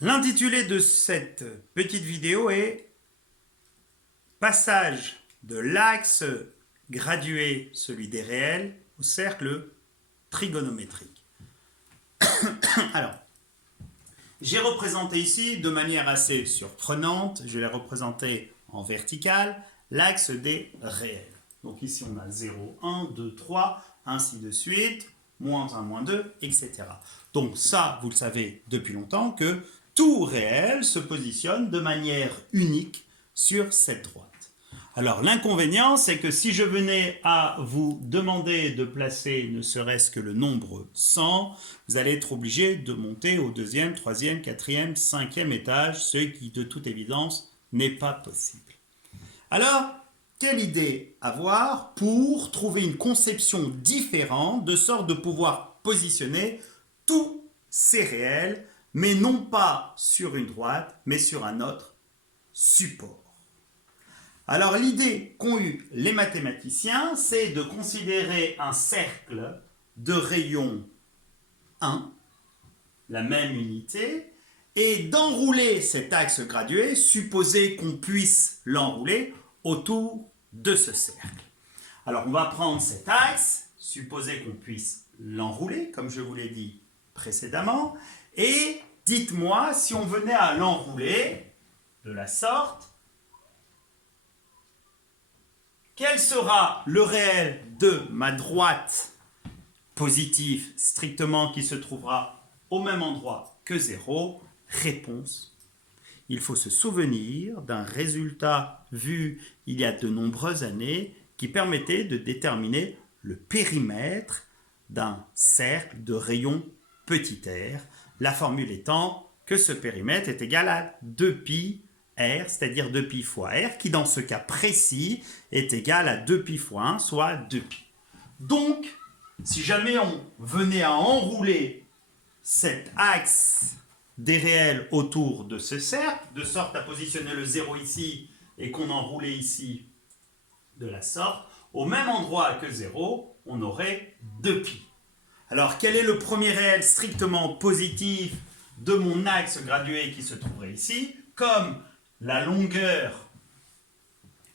L'intitulé de cette petite vidéo est Passage de l'axe gradué, celui des réels, au cercle trigonométrique. Alors, j'ai représenté ici de manière assez surprenante, je l'ai représenté en vertical, l'axe des réels. Donc ici on a 0, 1, 2, 3, ainsi de suite, moins 1, moins 2, etc. Donc ça, vous le savez depuis longtemps que tout réel se positionne de manière unique sur cette droite. Alors l'inconvénient, c'est que si je venais à vous demander de placer ne serait-ce que le nombre 100, vous allez être obligé de monter au deuxième, troisième, quatrième, cinquième étage, ce qui de toute évidence n'est pas possible. Alors, quelle idée avoir pour trouver une conception différente de sorte de pouvoir positionner tous ces réels, mais non pas sur une droite, mais sur un autre support. Alors l'idée qu'ont eu les mathématiciens, c'est de considérer un cercle de rayon 1, la même unité, et d'enrouler cet axe gradué, supposer qu'on puisse l'enrouler autour de ce cercle. Alors on va prendre cet axe, supposer qu'on puisse l'enrouler, comme je vous l'ai dit précédemment, et dites-moi si on venait à l'enrouler de la sorte, quel sera le réel de ma droite positive strictement qui se trouvera au même endroit que 0? Réponse. Il faut se souvenir d'un résultat vu il y a de nombreuses années qui permettait de déterminer le périmètre d'un cercle de rayon petit r, la formule étant que ce périmètre est égal à 2pi r, c'est-à-dire 2pi fois r, qui dans ce cas précis est égal à 2pi fois 1, soit 2pi. Donc, si jamais on venait à enrouler cet axe des réels autour de ce cercle, de sorte à positionner le 0 ici et qu'on enroulait ici de la sorte, au même endroit que 0, on aurait 2pi. Alors, quel est le premier réel strictement positif de mon axe gradué qui se trouverait ici? Comme la longueur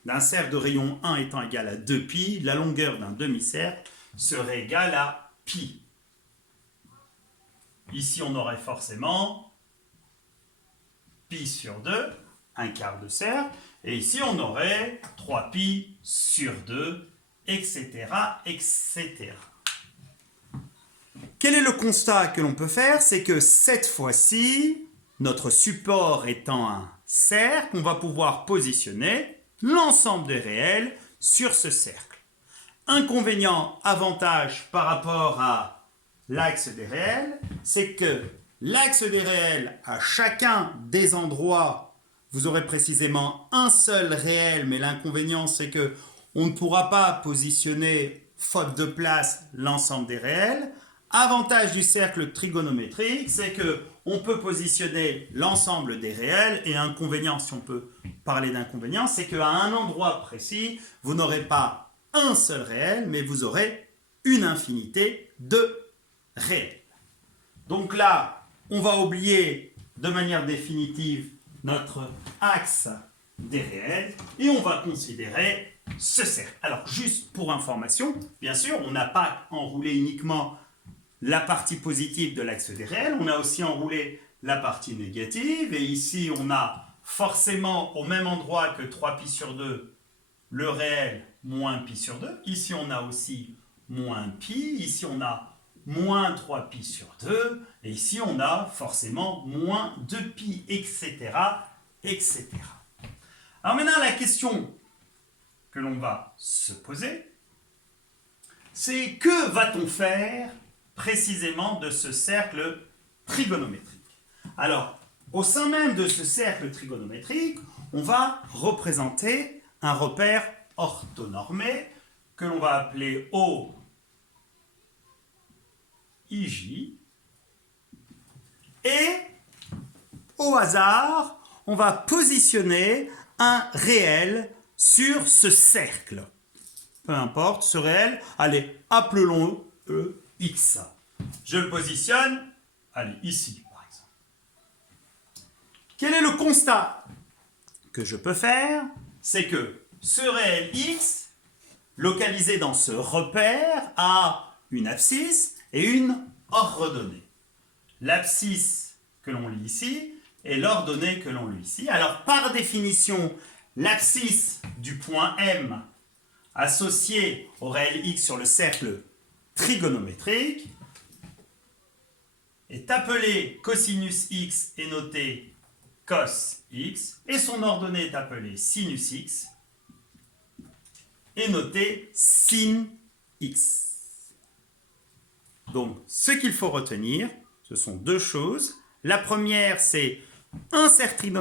d'un cercle de rayon 1 étant égale à 2pi, la longueur d'un demi-cercle serait égale à pi. Ici, on aurait forcément pi sur 2, un quart de cercle, et ici, on aurait 3pi sur 2, etc., etc. Quel est le constat que l'on peut faire? C'est que cette fois-ci, notre support étant un cercle, on va pouvoir positionner l'ensemble des réels sur ce cercle. Inconvénient, avantage par rapport à l'axe des réels, c'est que l'axe des réels, à chacun des endroits, vous aurez précisément un seul réel, mais l'inconvénient, c'est que on ne pourra pas positionner, faute de place, l'ensemble des réels. Avantage du cercle trigonométrique, c'est que on peut positionner l'ensemble des réels, et inconvénient, si on peut parler d'inconvénient, c'est qu'à un endroit précis, vous n'aurez pas un seul réel, mais vous aurez une infinité de réels. Donc là, on va oublier de manière définitive notre axe des réels, et on va considérer ce cercle. Alors, juste pour information, bien sûr, on n'a pas enroulé uniquement la partie positive de l'axe des réels, on a aussi enroulé la partie négative, et ici on a forcément au même endroit que 3pi sur 2, le réel moins pi sur 2, ici on a aussi moins pi, ici on a moins 3pi sur 2, et ici on a forcément moins 2pi, etc., etc. Alors maintenant la question que l'on va se poser, c'est que va-t-on faire précisément de ce cercle trigonométrique? Alors, au sein même de ce cercle trigonométrique, on va représenter un repère orthonormé que l'on va appeler OIJ. Et, au hasard, on va positionner un réel sur ce cercle. Peu importe, ce réel, allez, appelons-le X. Je le positionne, allez, ici, par exemple. Quel est le constat que je peux faire? C'est que ce réel x, localisé dans ce repère, a une abscisse et une ordonnée. L'abscisse que l'on lit ici et l'ordonnée que l'on lit ici. Alors, par définition, l'abscisse du point M associé au réel x sur le cercle trigonométrique est appelé cosinus x et noté cos x, et son ordonnée est appelée sinus x et noté sin x. Donc, ce qu'il faut retenir, ce sont deux choses. La première, c'est un cercle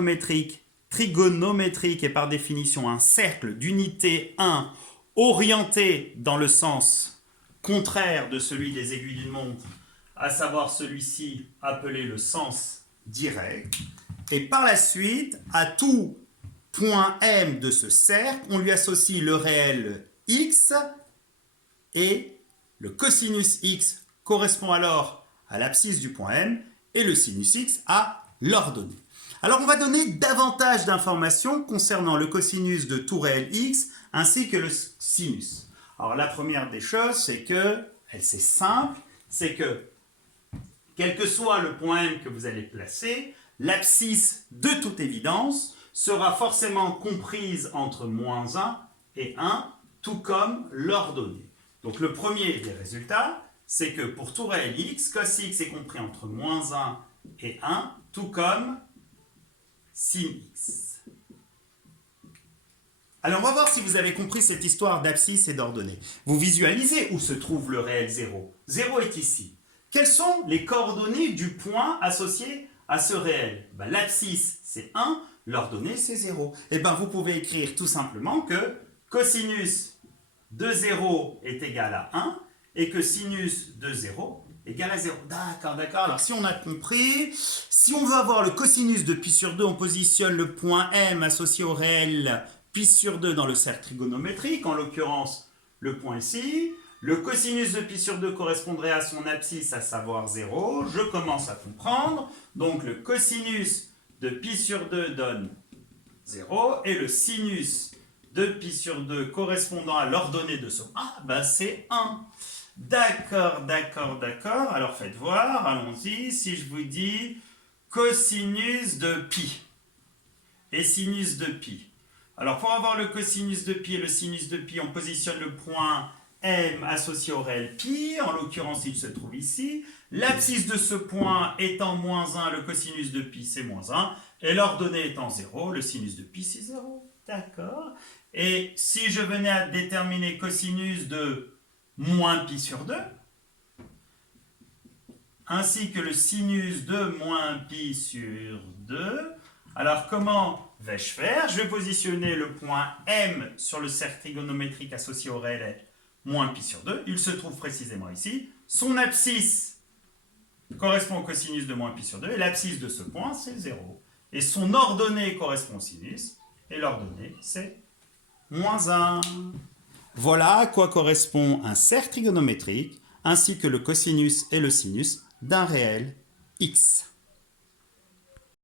trigonométrique est par définition un cercle d'unité 1 orienté dans le sens contraire de celui des aiguilles d'une montre, à savoir celui-ci appelé le sens direct. Et par la suite, à tout point M de ce cercle, on lui associe le réel x et le cosinus x correspond alors à l'abscisse du point M et le sinus x à l'ordonnée. Alors on va donner davantage d'informations concernant le cosinus de tout réel x ainsi que le sinus. Alors la première des choses, c'est c'est simple, c'est que quel que soit le point M que vous allez placer, l'abscisse de toute évidence sera forcément comprise entre moins 1 et 1, tout comme l'ordonnée. Donc le premier des résultats, c'est que pour tout réel x, cos x est compris entre moins 1 et 1, tout comme sin x. Alors on va voir si vous avez compris cette histoire d'abscisse et d'ordonnée. Vous visualisez où se trouve le réel 0. 0 est ici. Quelles sont les coordonnées du point associé à ce réel? L'abscisse c'est 1, l'ordonnée c'est 0. Et vous pouvez écrire tout simplement que cosinus de 0 est égal à 1 et que sinus de 0 égale à 0. D'accord. Alors si on a compris, si on veut avoir le cosinus de pi sur 2, on positionne le point M associé au réel pi sur 2 dans le cercle trigonométrique, en l'occurrence le point ici. Le cosinus de pi sur 2 correspondrait à son abscisse, à savoir 0. Je commence à comprendre. Donc le cosinus de pi sur 2 donne 0 et le sinus de pi sur 2 correspondant à l'ordonnée de ce point, c'est 1. D'accord. Alors faites voir, allons-y. Si je vous dis cosinus de pi et sinus de pi. Alors pour avoir le cosinus de pi et le sinus de pi, on positionne le point M associé au réel pi, en l'occurrence il se trouve ici. L'abscisse de ce point étant moins 1, le cosinus de pi c'est moins 1, et l'ordonnée étant 0, le sinus de pi c'est 0. D'accord. Et si je venais à déterminer cosinus de moins pi sur 2, ainsi que le sinus de moins pi sur 2, alors comment vais-je faire? Je vais positionner le point M sur le cercle trigonométrique associé au réel moins pi sur 2. Il se trouve précisément ici. Son abscisse correspond au cosinus de moins pi sur 2 et l'abscisse de ce point, c'est 0. Et son ordonnée correspond au sinus et l'ordonnée, c'est moins 1. Voilà à quoi correspond un cercle trigonométrique ainsi que le cosinus et le sinus d'un réel x.